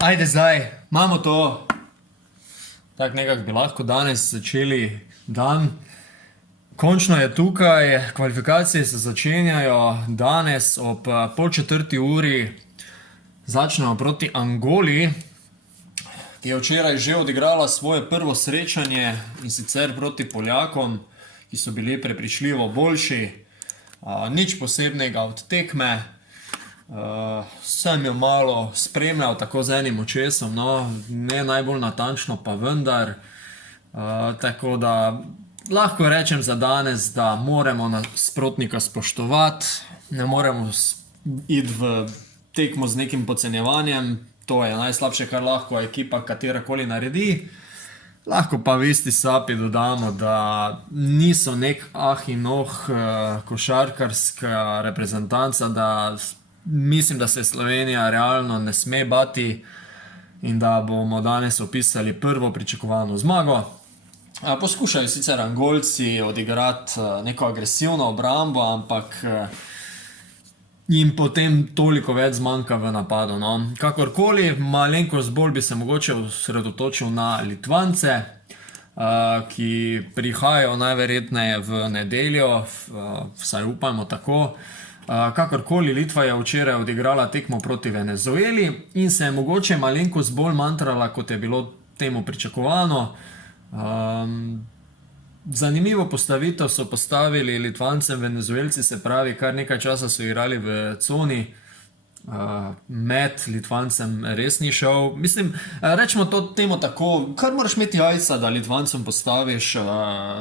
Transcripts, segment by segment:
Ajde zdaj, imamo to. Tako nekako bi lahko danes začeli dan. Končno je tukaj, kvalifikacije se začenjajo danes ob pol četrti uri. Začnemo proti Angoli, ki je včeraj že odigrala svoje prvo srečanje in sicer proti Poljakom, ki so bili prepričljivo boljši. Nič posebnega od tekme. Sem jo malo spremljal tako z enim očesom, no, ne najbolj natančno, pa vendar. Tako da lahko rečem za danes, da moramo nasprotnika spoštovati, ne moremo iti v tekmo z nekim podcenjevanjem, to je najslabše, kar lahko ekipa katerakoli naredi. Lahko pa v isti sapi dodamo, da niso nek in košarkarska reprezentanca, da mislim, da se Slovenija realno ne sme bati in da bomo danes opisali prvo pričakovano zmago. Poskušajo sicer Angolci odigrati neko agresivno obrambo, ampak jim potem toliko več zmanjka v napadu. No. Kakorkoli, malenkost bolj bi se mogoče osredotočil na Litvance, ki prihajajo najverjetneje v nedeljo, vsaj upajmo tako. Kakorkoli, Litva je včeraj odigrala tekmo proti Venezueli in se je mogoče malenkost bolj mantrala, kot je bilo temu pričakovano. Zanimivo postavitev so postavili Litvancem, Venezuelci, se pravi, kar nekaj časa so igrali v coni. Med Litvancem res ni šel. Mislim, rečemo to temu tako, kar moraš imeti jajca, da Litvancem postaviš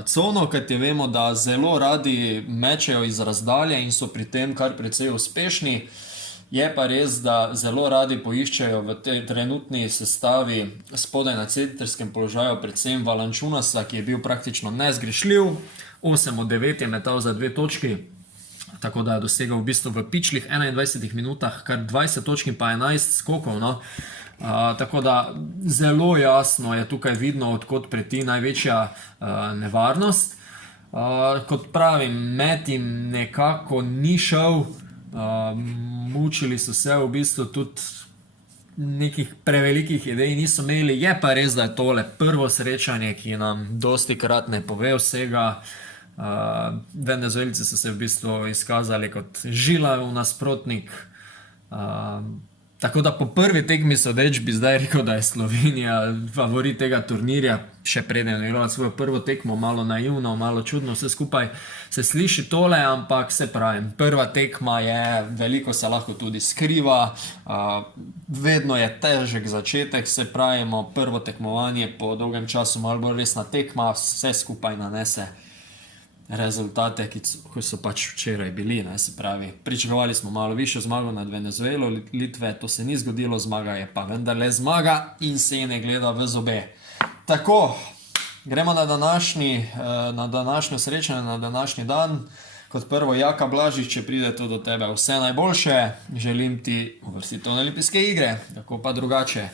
cono, ker ti vemo, da zelo radi mečejo iz razdalje in so pri tem kar precej uspešni. Je pa res, da zelo radi poiščejo v tej trenutni sestavi spodaj na centrskem položaju predvsem Valančunasa, ki je bil praktično nezgrešljiv. 8 od 9 je metal za 2 točki. Tako da je dosegal v bistvu v pičlih 21 minutah kar 20 točk in pa 11 skokov. No. Tako da zelo jasno je tukaj vidno, odkot preti največja nevarnost. Kot pravim, met jim nekako ni šel. Mučili so se v bistvu tudi nekih prevelikih idej niso imeli. Je pa res, da je tole prvo srečanje, ki nam dosti krat ne pove vsega. Venezuelci so se v bistvu izkazali kot žilav nasprotnik. Tako da po prvi tekmi sodeč bi zdaj rekel, da je Slovenija favorit tega turnirja, še preden je igrala svojo prvo tekmo, malo naivno, malo čudno, vse skupaj se sliši tole, ampak se pravim, prva tekma je, veliko se lahko tudi skriva, vedno je težek začetek, se pravimo, prvo tekmovanje po dolgem času malo bolj resna tekma, vse skupaj nanese rezultate, ki so pač včeraj bili, ne, se pravi. Pričakovali smo malo višjo zmago nad Venezuelo, Litve, to se ni zgodilo, zmaga je pa vendarle zmaga in se je ne gleda v zobe. Tako, gremo na današnjo srečanje, na današnji dan. Kot prvo, Jaka Blažič, če pride to do tebe, vse najboljše, želim ti uvrstitev na olimpijske igre, tako pa drugače.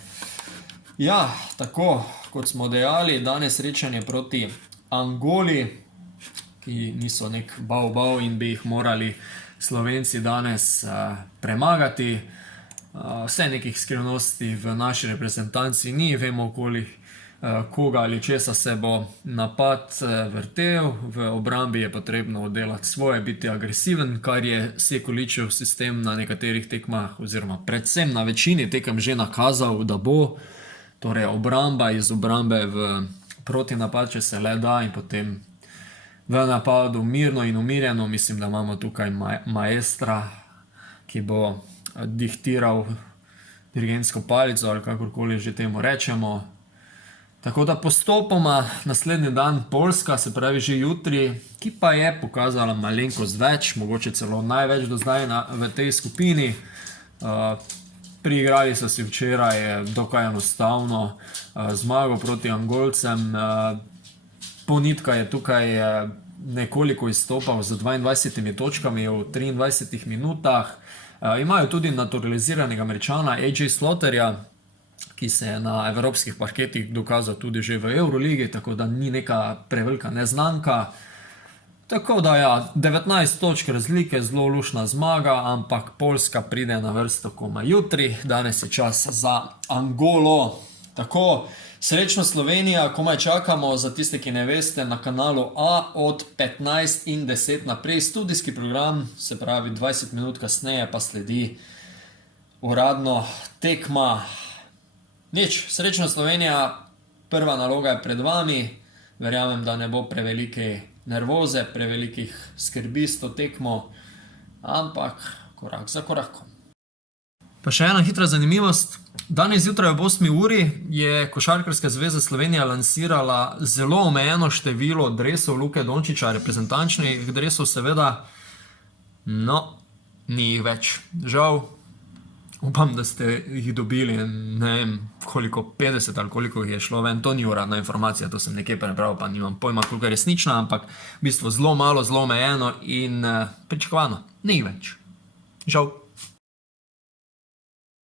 Ja, tako, kot smo dejali, danes srečanje proti Angoli, ki niso nek bav in bi jih morali Slovenci danes premagati. Vse nekih skrivnosti v naši reprezentanci ni, vemo okoli koga ali česa se bo napad vrtel. V obrambi je potrebno oddelati svoje, biti agresiven, kar je Sekuličev sistem na nekaterih tekmah oziroma predvsem na večini tekem že nakazal, da bo. Torej obramba iz obrambe v protinapad, če se le da, in potem v napadu mirno in umirjeno. Mislim, da imamo tukaj maestra, ki bo diktiral dirigentsko palico ali kakorkoli že temu rečemo. Tako da postopoma naslednji dan Poljska, se pravi že jutri, ki pa je pokazala malenkost več, mogoče celo največ do zdaj v tej skupini. Priigrali so si včeraj dokaj enostavno zmago proti Angolcem. Ponitka je tukaj nekoliko izstopal z 22 točkami v 23 minutah. Imajo tudi naturaliziranega Američana AJ Slaughterja, ki se je na evropskih parketih dokazal tudi že v Euroligi, tako da ni neka prevelika neznanka. Tako da ja, 19 točk razlike, zelo lušna zmaga, ampak Poljska pride na vrsto komaj jutri, danes je čas za Angolo. Tako, srečno Slovenija, komaj čakamo, za tiste, ki ne veste, na kanalu A od 15:10 naprej studijski program, se pravi 20 minut kasneje pa sledi uradno tekma. Nič, srečno Slovenija, prva naloga je pred vami, verjamem, da ne bo prevelike nervoze, prevelikih skrbi s to tekmo, ampak korak za korakom. Pa še ena hitra zanimivost. Danes zjutraj ob 8. uri je Košarkarska zveza Slovenija lansirala zelo omejeno število dresov Luke Dončića, reprezentančnih dresov seveda, no, ni jih več. Žal, upam, da ste jih dobili, ne vem, koliko, 50 ali koliko jih je šlo ven, to ni uradna informacija, to sem nekje prebral, pa nimam pojma, koliko je resnična, ampak v bistvu zelo malo, zelo omejeno in pričakovano, ni jih več. Žal.